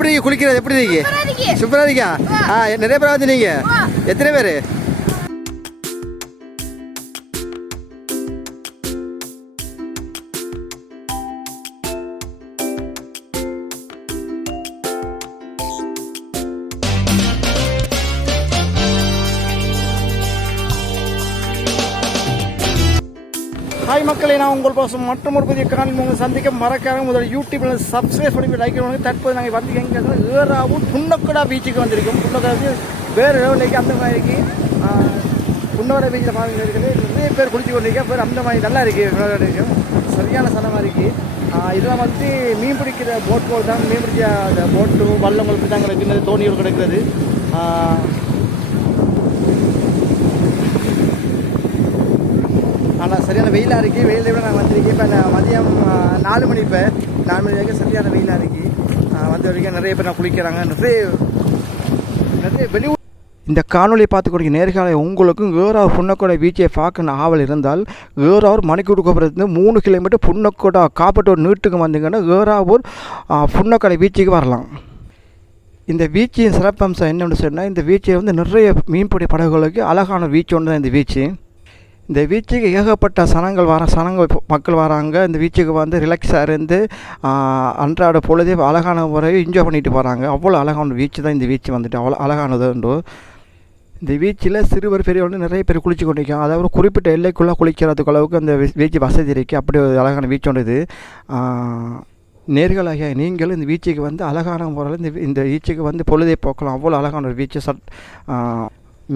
எப்படி குளிக்கிறது எப்படி இருக்கு? சூப்பராக இருக்கா? நிறைய பேர் வந்து நீங்கள் எத்தனை பேர்? ஹாய் மக்களே, நான் உங்கள் பாசம் மற்றும் ஒரு புதிய காணொளி உங்கள் சந்திக்க மறக்காம முதல்ல யூடியூப்பில் சப்ஸ்கிரைப் பண்ணி லைக் பண்ணுங்க. தற்போது நாங்கள் வந்து எங்கே ஏறாவும் புன்னக்கடா பீச்சுக்கு வந்திருக்கோம். புன்னக்கடா வேறு லெவலுக்கு அந்த மாதிரிக்கு புன்னக்கடா பீச்சில் பார்க்க இருக்குது. நிறைய பேர் குளிச்சு கொண்டிருக்கேன். பேர் அந்த மாதிரி நல்லா இருக்குது, சரியான சனமாக இருக்குது. இதெல்லாம் வந்து மீன் பிடிக்கிற போட் போல் தான். மீன் பிடிச்ச அந்த போட்டு வள்ளங்கள் இப்படி தான் கிடக்குது, தோணிகள் கிடக்கிறது. ஆனால் சரியான வெயிலாக இருக்குது. வெயிலை விட நான் வந்திருக்கேன். இப்போ மதியம் 4 மணி, இப்போ 4 மணி வரைக்கும் சரியான வெயிலாக இருக்குது. வந்த வரைக்கும் நிறைய பேர் நான் குளிக்கிறாங்க. நிறைய வெளியூர். இந்த காணொலியை பார்த்துக்கூடிய நேர்காணலை உங்களுக்கும் ஏறாவூர் புன்னக்கோடை பீச்சை பார்க்கணும் ஆவல் இருந்தால் ஏறாவூர் மணிக்கூடு கோபுரத்துலேருந்து 3 கிலோமீட்டர் புன்னக்கோடை காப்பட்டூர் நீட்டுக்கு வந்தீங்கன்னா ஏறாவூர் புன்னக்கோடை பீச்சுக்கு வரலாம். இந்த பீச்சின் சிறப்பம்சம் என்னென்னு சொன்னால், இந்த பீச்சில் வந்து நிறைய மீன்பிடி படகுகளுக்கு அழகான பீச் ஒன்று தான் இந்த பீச்சு. இந்த பீச்சுக்கு ஏகப்பட்ட சனங்கள் மக்கள் வராங்க. இந்த பீச்சுக்கு வந்து ரிலாக்ஸாக இருந்து அன்றாட பொழுதே அழகான முறையை என்ஜாய் பண்ணிட்டு போகிறாங்க. அவ்வளோ அழகான பீச்சு தான் இந்த பீச்சு வந்துட்டு, அவ்வளோ அழகானது உண்டு. இந்த பீச்சில் சிறுவர் பெரியவர்கள் நிறைய பேர் குளிச்சு கொண்டிருக்காங்க. அதாவது ஒரு குறிப்பிட்ட எல்லைக்குள்ளே குளிக்கிறதுக்கு அளவுக்கு அந்த பீச்சு வசதி இருக்குது. அப்படி ஒரு அழகான பீச் ஒன்று இது. நேர்களாகிய நீங்கள் இந்த பீச்சுக்கு வந்து அழகான முறையில் இந்த பீச்சுக்கு வந்து பொழுதை போக்கலாம். அவ்வளோ அழகான ஒரு பீச்சு.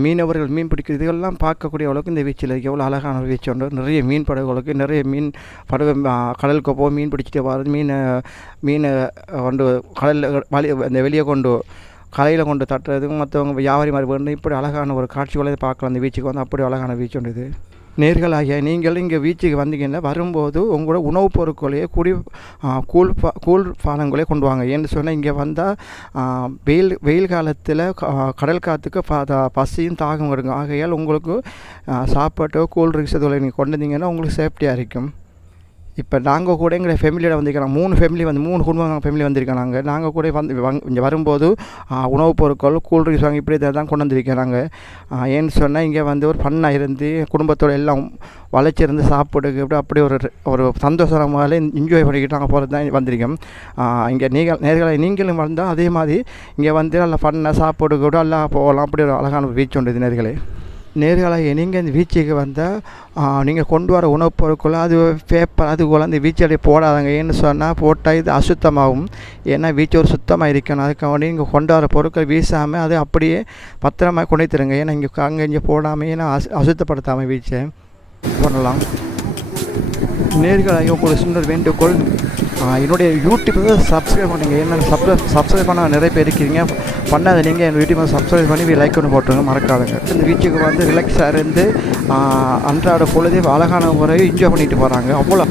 மீனவர்கள் மீன் பிடிக்கிறது இதெல்லாம் பார்க்கக்கூடிய அளவுக்கு இந்த பீச்சில் எவ்வளோ அழகான ஒரு பீச் உண்டு. நிறைய மீன் படகுகளுக்கு நிறைய மீன் படகு கடலுக்கு போக மீன் பிடிச்சிட்டு வர்றது, மீனை கொண்டு கடலில் இந்த வெளியே கொண்டு கலையில் கொண்டு தட்டுறதுக்கும் மற்றவங்க வியாபாரி மாதிரி வேணும். இப்படி அழகான ஒரு காட்சிகளை பார்க்கலாம். அந்த பீச்சுக்கு வந்து அப்படி அழகான பீச் உண்டு இது. நேர்களாகிய நீங்கள் இங்கே பீச்சுக்கு வந்தீங்கன்னா வரும்போது உங்களோட உணவுப் பொருட்களையே கூழ் பானங்களே கொண்டு வாங்க. ஏன்னு சொன்னால் இங்கே வந்தால் வெயில் காலத்தில் கடல் காற்றுக்கு பசியும் தாகம் வருங்க. ஆகையால் உங்களுக்கு சாப்பாட்டோ கூல் ட்ரிங்க்ஸ் இதுகளை நீங்கள் கொண்டு வந்தீங்கன்னா உங்களுக்கு சேஃப்டியாக இருக்கும். இப்போ நாங்கள் கூட எங்களை ஃபேமிலியோட வந்திருக்கிறோம். 3 குடும்பம் ஃபேமிலி வந்திருக்காங்க. நாங்கள் கூட இங்கே வரும்போது உணவுப் பொருட்கள் கூல்ட்ரிங்க்ஸ் வாங்கி இப்படி தான் கொண்டு வந்திருக்கிறாங்க. ஏன்னு சொன்னால் இங்கே வந்து ஒரு பண்ணாக இருந்து குடும்பத்தோடு எல்லாம் வளைச்சிருந்து சாப்பிடுக்கு அப்படி ஒரு சந்தோஷமாக என்ஜாய் பண்ணிக்கிட்டு நாங்கள் போகிறது தான் வந்திருக்கோம். இங்கே நீங்களும் வந்தால் அதே மாதிரி இங்கே வந்து நல்லா பண்ண சாப்பிடு கூட எல்லாம் போகலாம். அப்படி ஒரு அழகான ஒரு பீச் உண்டு இது. நேர்களாக நீங்கள் இந்த பீச்சுக்கு வந்தால் நீங்கள் கொண்டு வர உணவுப் பொருட்கள் அது பேப்பர் அதுக்குள்ள அந்த பீச்சில் போடாதாங்க. ஏன்னு சொன்னால் போட்டால் இது அசுத்தமாகும். ஏன்னா பீச் ஒரு சுத்தமாக இருக்கணும். அதுக்காக நீங்கள் கொண்டு வர பொருட்கள் வீசாமல் அது அப்படியே பத்திரமாக கொண்டு தருங்க. ஏன்னா இங்கே போடாமல் ஏன்னா அசுத்தப்படுத்தாமல் பீச்சை பண்ணலாம். நேர்களாக உங்களுக்கு சின்ன வேண்டுகோள், என்னுடைய யூடியூப்பில் சப்ஸ்கிரைப் பண்ணுங்கள். ஏன்னா சப்ஸ்கிரைப் பண்ண நிறைய பேர் இருக்கிறீங்க. பண்ணாத நீங்கள் என் யூடியூப்பில் சப்ஸ்கிரைப் பண்ணி லைக் ஒன்று போட்டுருங்க, மறக்காதுங்க. இந்த பீச்சுக்கு வந்து ரிலாக்ஸாக இருந்து அன்றாட பொழுதே அழகான முறையை என்ஜாய் பண்ணிட்டு போகிறாங்க. அவ்வளோ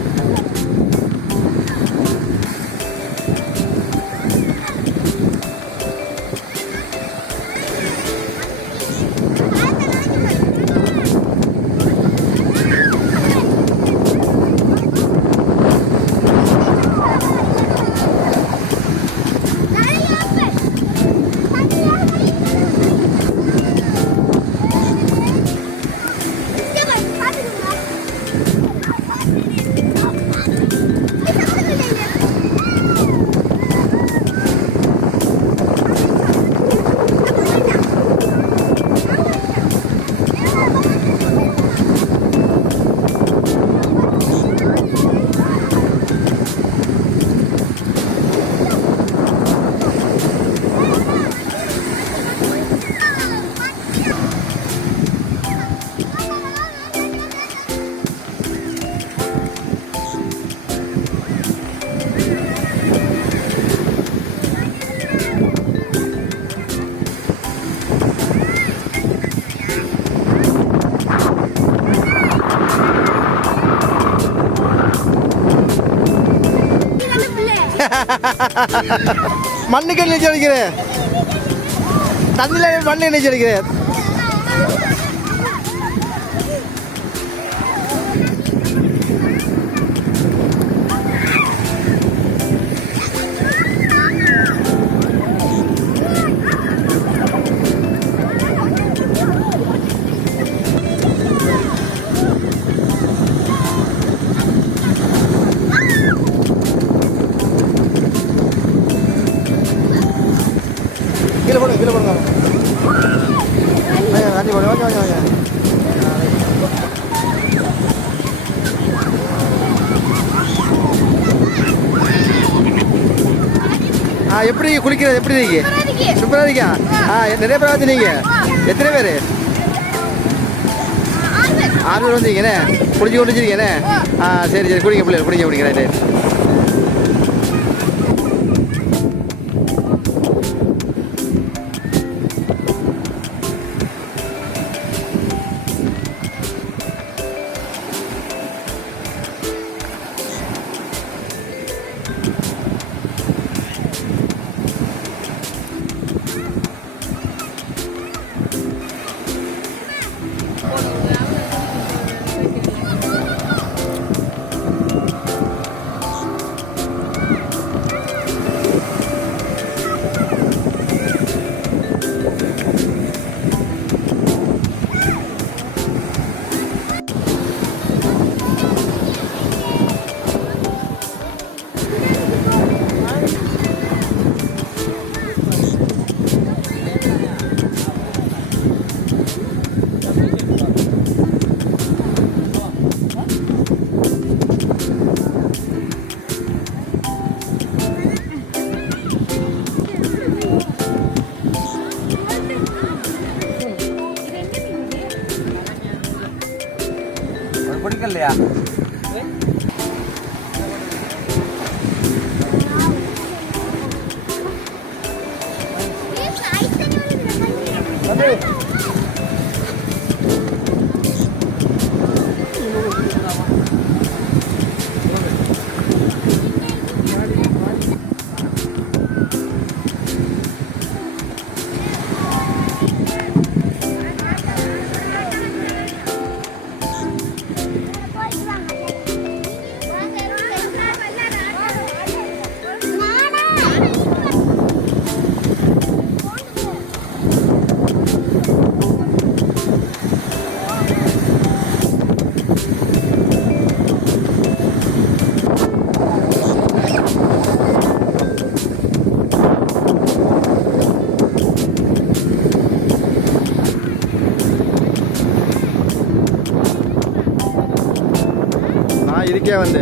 மண்ணுக்கு நீச்சல் அடிக்கிறேன், தண்ணியில் மண்ணு நீச்சல் அடிக்கிறேன். போடுங்க கீழே போடுங்க காஞ்சி போடுங்க ஓகே ஓகே ஓகே எப்படி குளிக்கிறது எப்படி நீங்கள் சூப்பராக இருக்கா நிறைய பேர் வந்து நீங்கள் எத்தனை பேர் 6 பேர் வந்தீங்கண்ணே குளிச்சு குளிச்சிருக்கேண்ணே சரி சரி குடிங்க பிள்ளைங்க குடிங்க ரைட் பிடிக்கலையா இதுக்கே வந்து